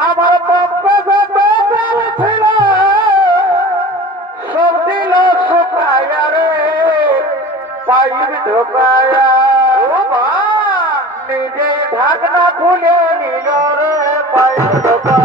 আমার পক্ষে ছিল সব দিল শুকায়া রে পাইপ ঢোকায়া নিজে ঢাকনা খুলে নিল রে পাইপ ঢোকা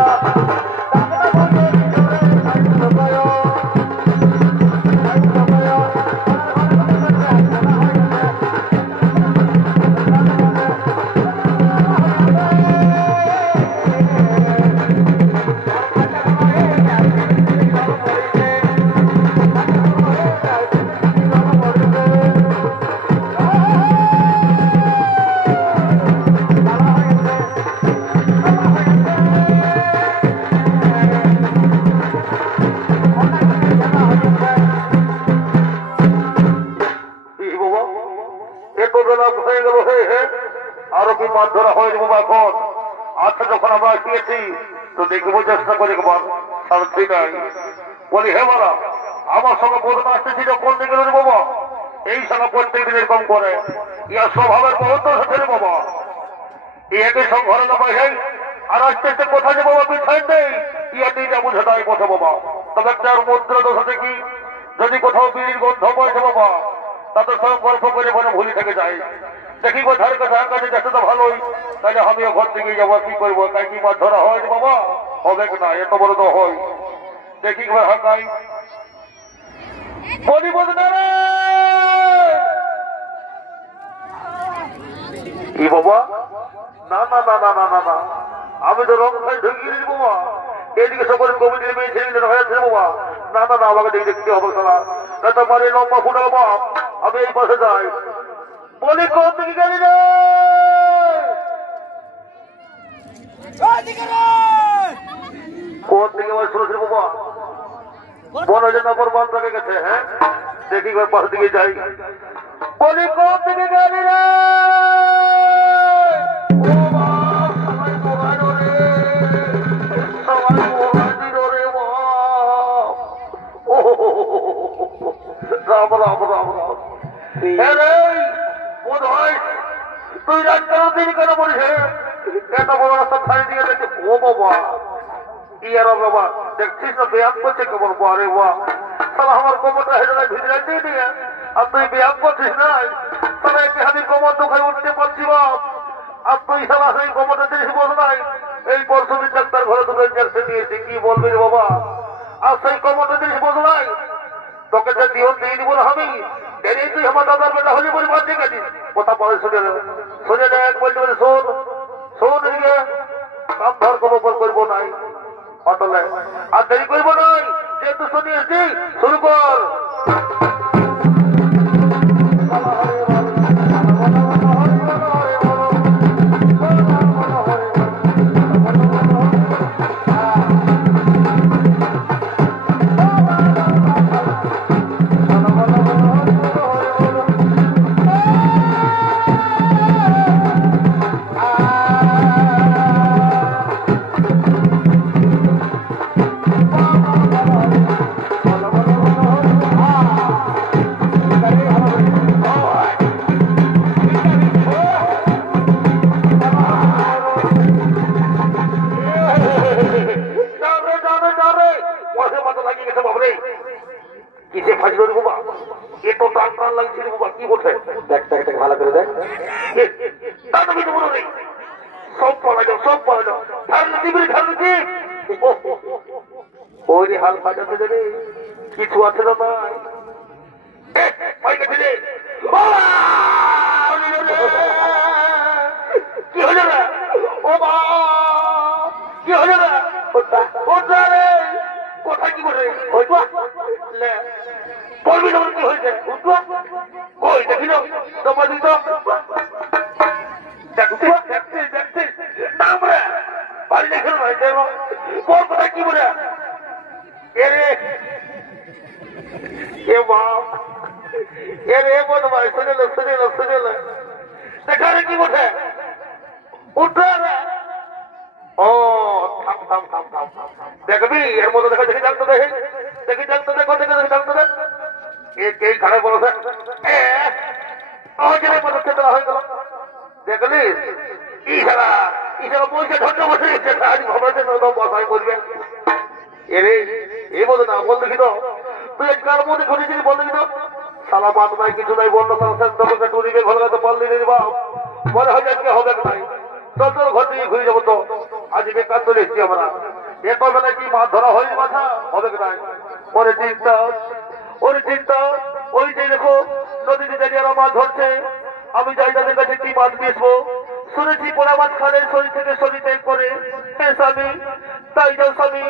ধরা হয়নি বাবা এখন। আচ্ছা যখন আমরা আসিয়েছি তো দেখবো চেষ্টা করে শান্তি নাই বলি হে বাবা আমার সঙ্গে বদনা আসতেছিল কোন দিকে রে বাবা এই সঙ্গে প্রত্যেক দিন এরকম করে ইয়ার স্বভাবের মহত্ব সাথে রে বাবা ইয়াকে সব ঘরে না পাই আর আস্তে আস্তে কোথায় যে বাবা পিছাই নেই ইয়া নিজে বুঝে তাই কথা বাবা তবে একটা মুদ্রা দোষ কি যদি কোথাও বিড়ির গন্ধ পয়সা বাবা তাদের সঙ্গে গল্প করে ঘরে ভুলি থেকে যায় দেখি ধারে কাছে কাছে দেখতে তো ভালোই তাহলে আমিও ঘর থেকে যাবো কি করবো তাই কি মাছ ধরা হয় বাবা হবে না এত বড় তো হয় দেখি হাঁকাই বলি কি বাবা না না না না না না না আমি তো রং খাই ঢুকিয়ে দিই বাবা এদিকে সকলে কমিটির মেয়ে ছেলে হয়েছে বাবা না না না আমাকে দেখতে হবে খেলা না তোমার এই লম্বা ফুটা বাপ আমি এই পাশে যাই বলি কোন দিকে গেলি রে কোন দিকে শুনেছিল বাবা বলা যে নম্বর বন্ধ রেখে গেছে হ্যাঁ দেখি পাশ দিকে যাই বলি কোন দিকে গেলি রে রাম রাম রাম রাম তুই রাজকারণ দিন কেন বলিস এত বড় রাস্তা ছাড়ি দিয়ে দেখে ও বাবা ইয়ার বাবা দেখছিস না ব্যায়াম করছে কেমন বারে বা তাহলে আমার কোমরটা হেঁটে ভিতরে দিয়ে দিয়ে আর তুই ব্যায়াম করছিস না তাহলে একটি আমি কোমর দোকানে উঠতে পারছি বাপ আর তুই সালা সেই কোমরটা জিনিস বল নাই এই পরশুদিন ডাক্তার ঘরে দুটো ইঞ্জেকশন দিয়েছি কি বলবি রে বাবা আর সেই কোমরটা জিনিস বল নাই তোকে যে দিও দিয়ে দিব আমি তুই আমার দাদার বেটা হলি বলি বাদ দিয়ে গেছিস কথা পরে শুনে নে এক বলতে বলে শোন শোন এদিকে কাম ধর কোনো করবো নাই অতলে আর দেরি করবো নাই যেহেতু শুনিয়েছি শুরু কর কিছু আছে না কি হয়ে যাবে ও বা কি হয়ে যাবে কোথায় কি করে বলবি তোমার কি হয়েছে কই দেখি তোমার দিত দেখছিস দেখছিস আমরা বাড়ি দেখে বল কোথায় কি বলে সেখানে কি বলছে উঠবে ও থাম থাম থাম থাম দেখবি এর মতো দেখা দেখি জানতো দেখি দেখি জানতো দেখো দেখে দেখি জানতো দেখ এই খারাপ বলছে পদক্ষেপ দেওয়া হয়ে গেল দেখলি ইশারা ইশারা বলছে ধন্য বসে গেছে আজ ভবাতে বল দেখি তো তুই কার মধ্যে ঘুরেছিলি বল দেখি তো সালা মাত নাই কিছু নাই বন্ধ তোমাকে টুরিকে ঘর গাতে পারলি রে বাপ মনে হয় আজকে হবে নাই তোর তোর ঘর থেকে ঘুরে যাবো তো আজ বেকার চলে এসছি আমরা এরপর বেলা কি মাছ ধরা হয়নি মাথা হবে নাই ওরে চিন্তা ওই যে দেখো নদীতে দাঁড়িয়ে মাছ ধরছে আমি যাই তাদের কাছে কি মাছ বেচবো শুনেছি পোড়া মাছ খালে শরীর থেকে শরীর ত্যাগ করে হ্যাঁ স্বামী তাই যাও স্বামী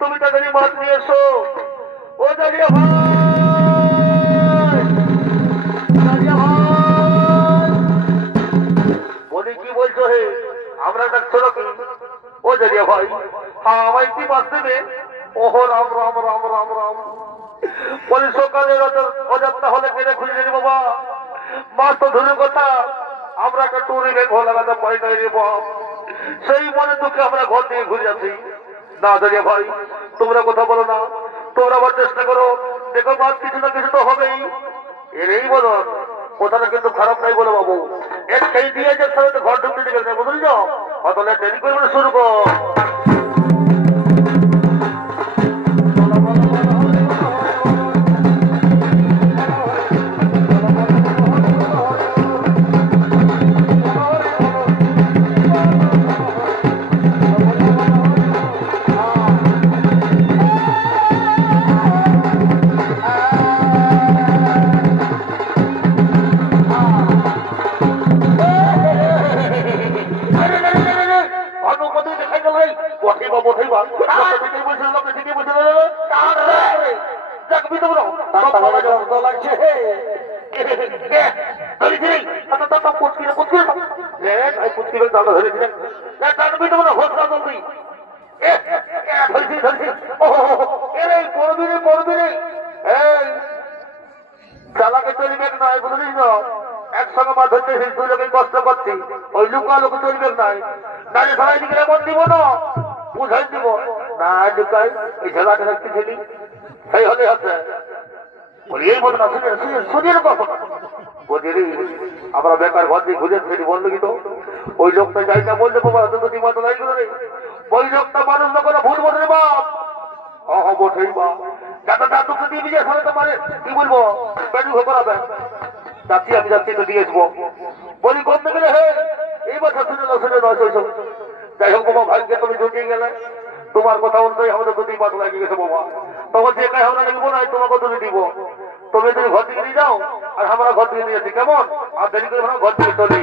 তুমি তাড়াতাড়ি মাছ নিয়ে এসো ও দাঁড়িয়ে ভাই বলি কি বলছো হে আমরা ডাকছো নাকি ও দাঁড়িয়ে ভাই হ্যাঁ আমায় কি মাছ দেবে ওহো রাম রাম রাম রাম রাম বলি সকালে অযাত্রা হলে কেটে খুঁজে রে বাবা মাছ তো ধরে কথা আমরা একটা টুরি ব্যাগ ঘর লাগাতে পারি নাই রে বাপ সেই মনে দুঃখে আমরা ঘর দিয়ে ঘুরে যাচ্ছি না দাঁড়িয়ে ভাই তোমরা কথা বলো না তোমরা আবার চেষ্টা করো দেখো মাছ কিছু না কিছু তো হবেই এর এই বদল কথাটা কিন্তু খারাপ নাই বলো বাবু এর সেই দিয়ে যে ঘর ঢুকতে দেবে বুঝলি যাও অতলে দেরি করে শুরু কর চালাকে চলবে নয় বুঝলিস না একসঙ্গে মাছ ধরতে দুই লোকে কষ্ট করছি ওই লুকা লোক চলবে নাই নাহলে সবাই দিকে এমন দিব না বুঝাই দিব না লুকাই এই ঝেলাকে রাখতে ছিলি সেই হলে আছে বলি এই বল না শুনিয়ে কখন বুঝলি আমরা বেকার ঘর দিয়ে ঘুরে ফেরি বললো কি তো ওই লোকটা যাই না বললে বাবা দুটি মাথা লাগলো রে ওই লোকটা মানুষ না করে ভুল বলে বাপ বটেই বা যাতে তার দুঃখ দিয়ে নিজের সামনে তো পারে কি বলবো পেটু করাবে যাচ্ছি আমি যাচ্ছি তো দিয়ে আসবো বলি করতে গেলে হে এই বছর শুনে নয় যাই হোক বাবা ভাইকে তুমি জুটিয়ে গেলে তোমার কথা অনুযায়ী আমাদের দুটি মাথা লাগিয়ে গেছে বাবা তখন যে কাজ আমরা লিখবো না তোমাকে তুমি দিব তুমি ঘর থেকে নিয়ে যাও আর আমরা ঘর থেকে নিয়ে আসি কেমন আর দেরি করে ঘর থেকে চলি